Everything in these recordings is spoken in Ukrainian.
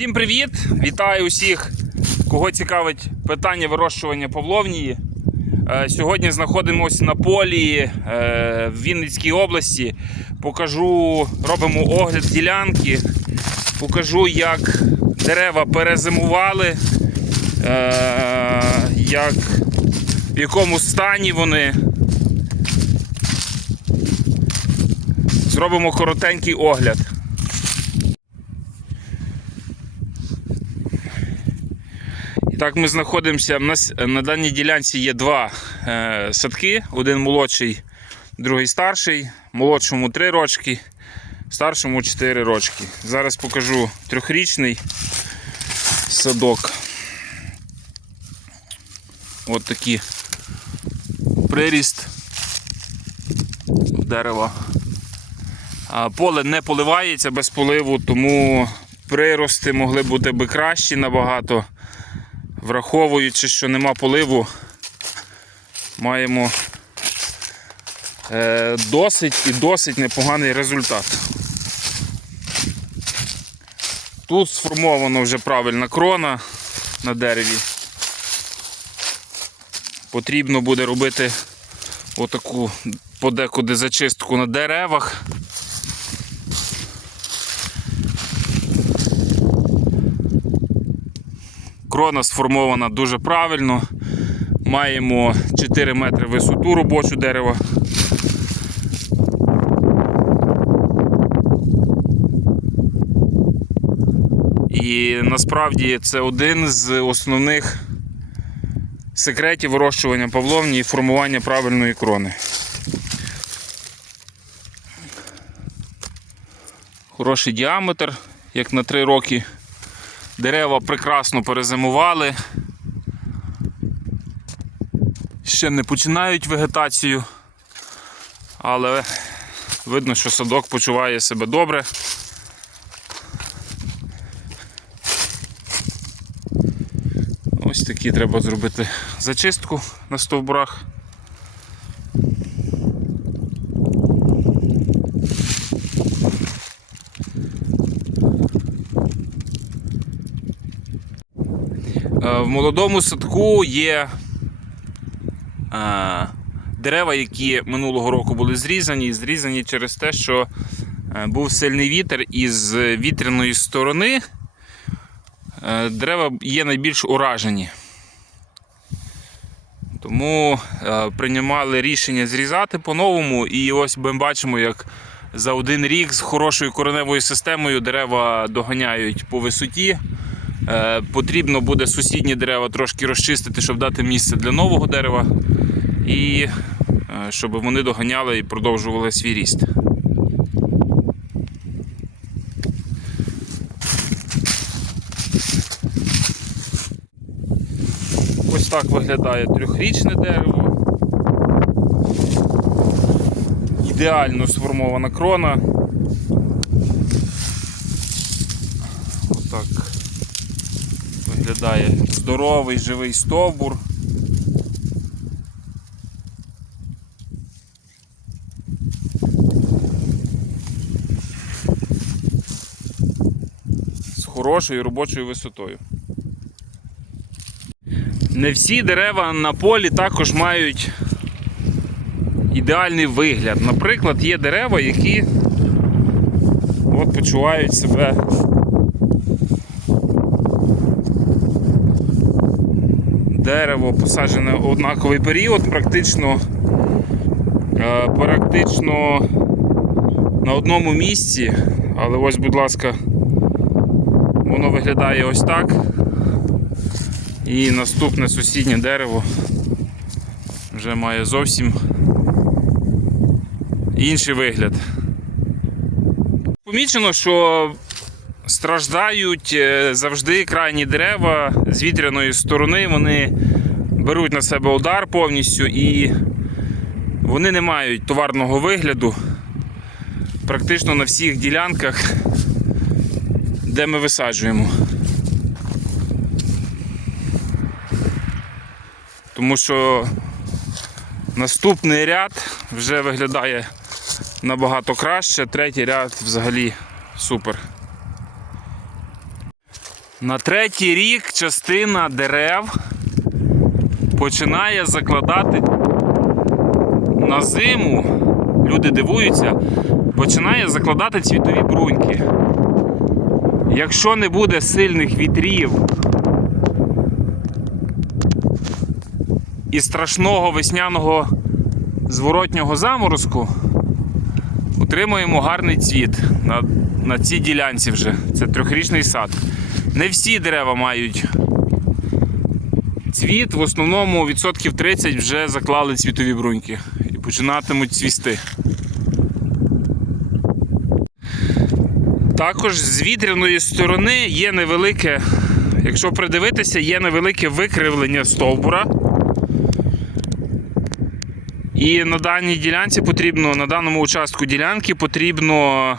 Всім привіт! Вітаю усіх, кого цікавить питання вирощування павловнії. Е, Сьогодні знаходимося на полі е, в Вінницькій області. Покажу, робимо огляд ділянки, покажу, як дерева перезимували, е, як, в якому стані вони. Зробимо коротенький огляд. Так, ми знаходимося. У нас на даній ділянці є два е, садки: один молодший, другий старший. Молодшому 3 рочки, старшому 4 рочки. Зараз покажу трьохрічний садок. От такий приріст дерева. Поле не поливається без поливу, тому прирости могли бути би кращі набагато. Враховуючи, що нема поливу, маємо е, досить і досить непоганий результат. Тут сформовано вже правильна крона на дереві. Потрібно буде робити отаку подекуди зачистку на деревах. Крона сформована дуже правильно. Маємо 4 метри висоту робочу дерева. І насправді це один з основних секретів вирощування павловні і формування правильної крони. Хороший діаметр, як на 3 роки. Дерева прекрасно перезимували. Ще не починають вегетацію, але видно, що садок почуває себе добре. Ось такі треба зробити зачистку на стовбурах. Молодому садку є е, дерева, які минулого року були зрізані, і зрізані через те, що е, був сильний вітер, і з вітряної сторони е, дерева є найбільш уражені. Тому приймали рішення зрізати по-новому, і ось ми бачимо, як за один рік з хорошою кореневою системою дерева доганяють по висоті. Е, Потрібно буде сусідні дерева трошки розчистити, щоб дати місце для нового дерева, і е, щоб вони доганяли і продовжували свій ріст. Ось так виглядає трьохрічне дерево. Ідеально сформована крона. Виглядає здоровий живий стовбур. З хорошою робочою висотою. Не всі дерева на полі також мають ідеальний вигляд. Наприклад, є дерева, які от почувають себе дерево посаджене однаковий період, практично, е, практично на одному місці. Але ось, будь ласка, воно виглядає ось так. І наступне сусіднє дерево вже має зовсім інший вигляд. Помічено, що страждають е, завжди крайні дерева з вітряної сторони, вони беруть на себе удар повністю і вони не мають товарного вигляду практично на всіх ділянках, де ми висаджуємо. Тому що наступний ряд вже виглядає набагато краще, третій ряд взагалі супер. На третій рік частина дерев починає закладати на зиму. Люди дивуються, починає закладати цвітові бруньки. Якщо не буде сильних вітрів і страшного весняного зворотнього заморозку, отримуємо гарний цвіт на, на цій ділянці вже. Це трьохрічний сад. Не всі дерева мають цвіт, в основному відсотків 30 вже заклали цвітові бруньки і починатимуть цвісти. Також з вітряної сторони є невелике, якщо придивитися, є невелике викривлення стовбура. І на даній ділянці потрібно, на даному участку ділянки потрібно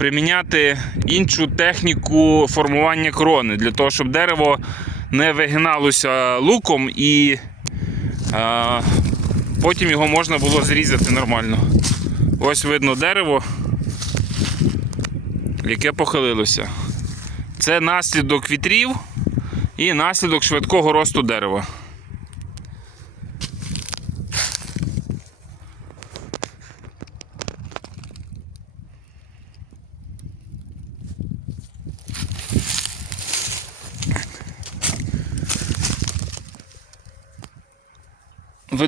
приміняти іншу техніку формування крони для того, щоб дерево не вигиналося луком і а, потім його можна було зрізати нормально. Ось видно дерево, яке похилилося. Це наслідок вітрів і наслідок швидкого росту дерева.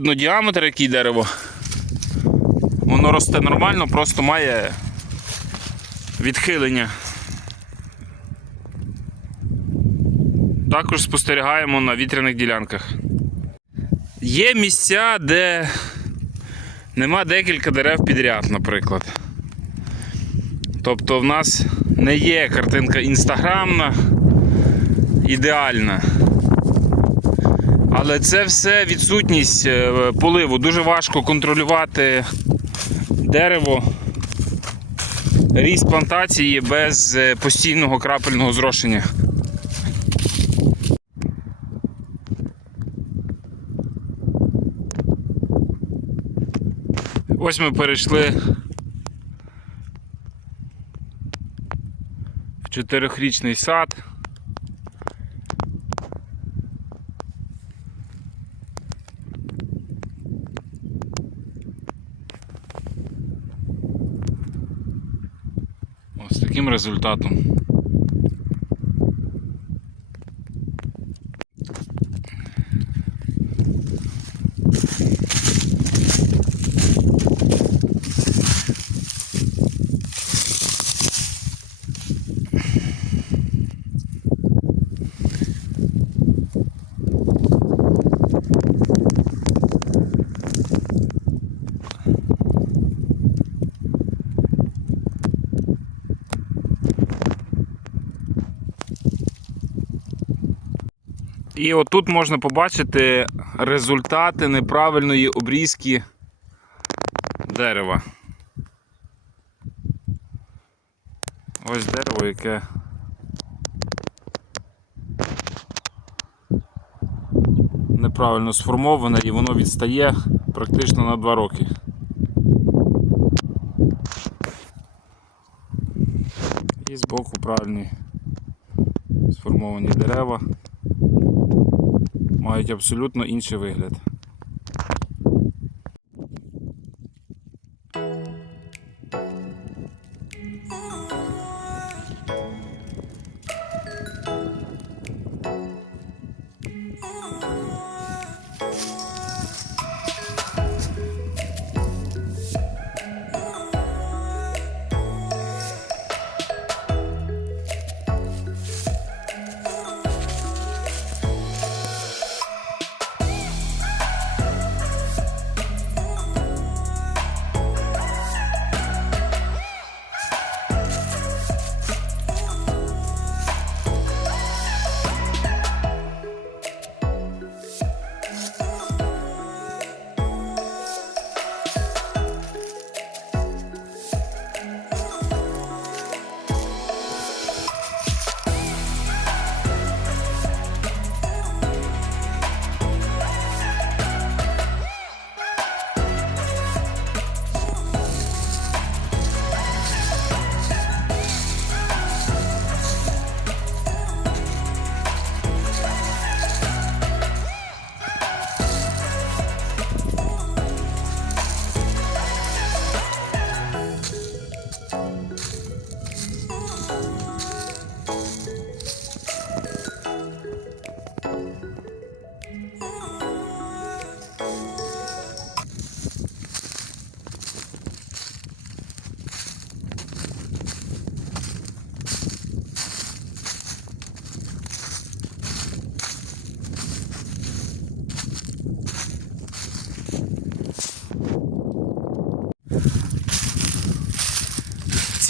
Видно діаметр, який дерево. Воно росте нормально, просто має відхилення. Також спостерігаємо на вітряних ділянках. Є місця, де нема декілька дерев підряд, наприклад. Тобто в нас не є картинка інстаграмна, ідеальна. Але це все відсутність е, поливу. Дуже важко контролювати дерево, ріст плантації без е, постійного крапельного зрошення. Ось ми перейшли в чотирьохрічний сад. Ось таким результатом. І отут можна побачити результати неправильної обрізки дерева. Ось дерево, яке неправильно сформоване і воно відстає практично на 2 роки. І збоку правильні сформовані дерева мають абсолютно інший вигляд.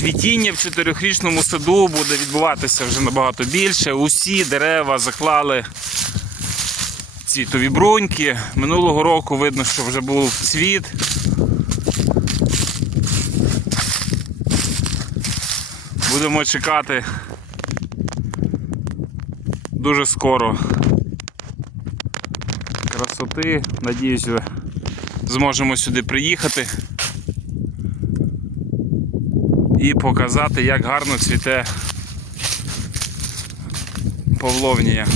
Цвітіння в чотирьохрічному саду буде відбуватися вже набагато більше. Усі дерева заклали цвітові бруньки. Минулого року видно, що вже був цвіт. Будемо чекати дуже скоро красоти. Надіюсь, зможемо сюди приїхати і показати, як гарно цвіте павловнія.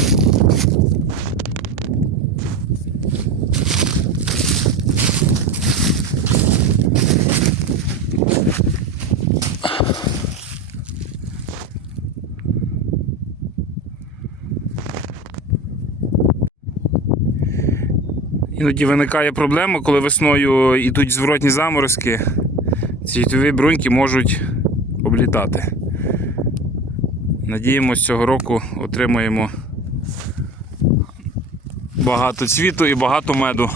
Іноді виникає проблема, коли весною йдуть зворотні заморозки, цвітові бруньки можуть облітати. Надіємось, цього року отримаємо багато цвіту і багато меду.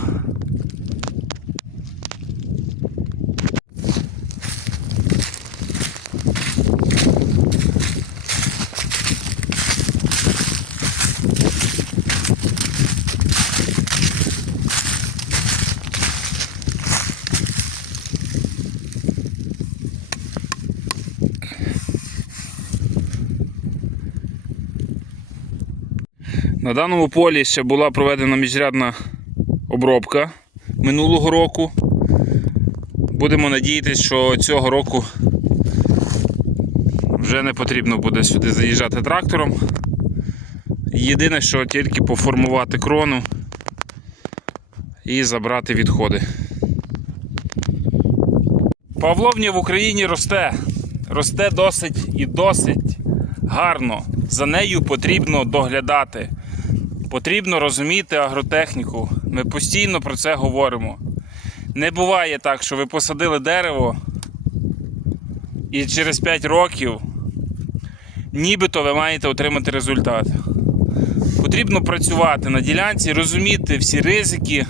На даному полі ще була проведена міжрядна обробка минулого року. Будемо надіятися, що цього року вже не потрібно буде сюди заїжджати трактором. Єдине, що тільки поформувати крону і забрати відходи. Павловня в Україні росте. Росте досить і досить гарно. За нею потрібно доглядати. Потрібно розуміти агротехніку. Ми постійно про це говоримо. Не буває так, що ви посадили дерево і через 5 років нібито ви маєте отримати результат. Потрібно працювати на ділянці, розуміти всі ризики,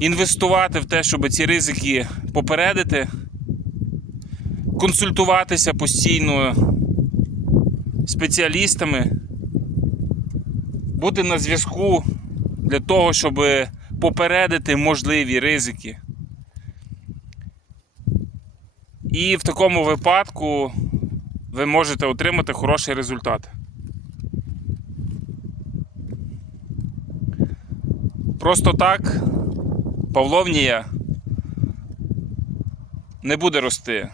інвестувати в те, щоб ці ризики попередити, консультуватися постійно спеціалістами, бути на зв'язку для того, щоб попередити можливі ризики. І в такому випадку ви можете отримати хороший результат. Просто так Павловнія не буде рости.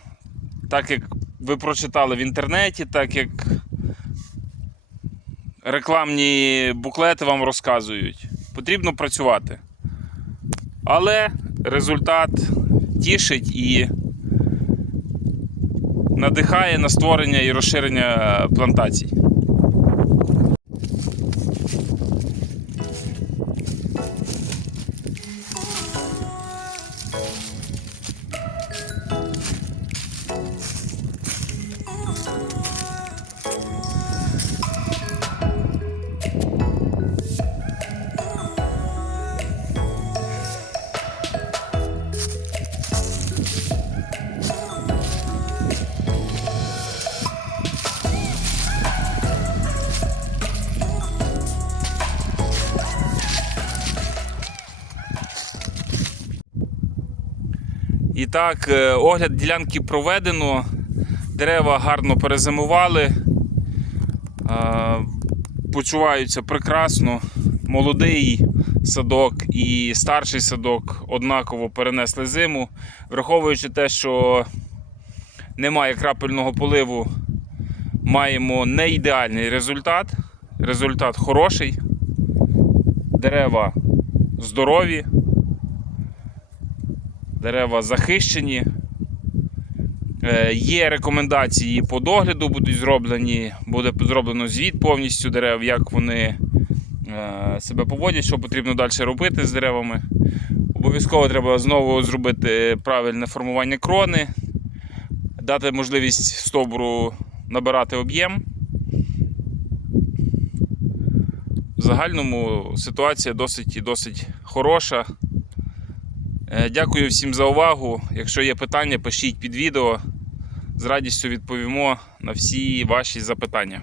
Так як ви прочитали в інтернеті, так як рекламні буклети вам розказують. Потрібно працювати. Але результат тішить і надихає на створення і розширення плантацій. Так, е, огляд ділянки проведено. Дерева гарно перезимували, е, почуваються прекрасно. Молодий садок і старший садок однаково перенесли зиму, враховуючи те, що немає крапельного поливу, маємо не ідеальний результат. Результат хороший. Дерева здорові, дерева захищені. Е, Є рекомендації по догляду, будуть зроблені, буде зроблено звіт повністю дерев, як вони е, себе поводять, що потрібно далі робити з деревами. Обов'язково треба знову зробити правильне формування крони, дати можливість стовбуру набирати об'єм. В загальному ситуація досить і досить хороша. Е, Дякую всім за увагу. Якщо є питання, пишіть під відео. з радістю відповімо на всі ваші запитання.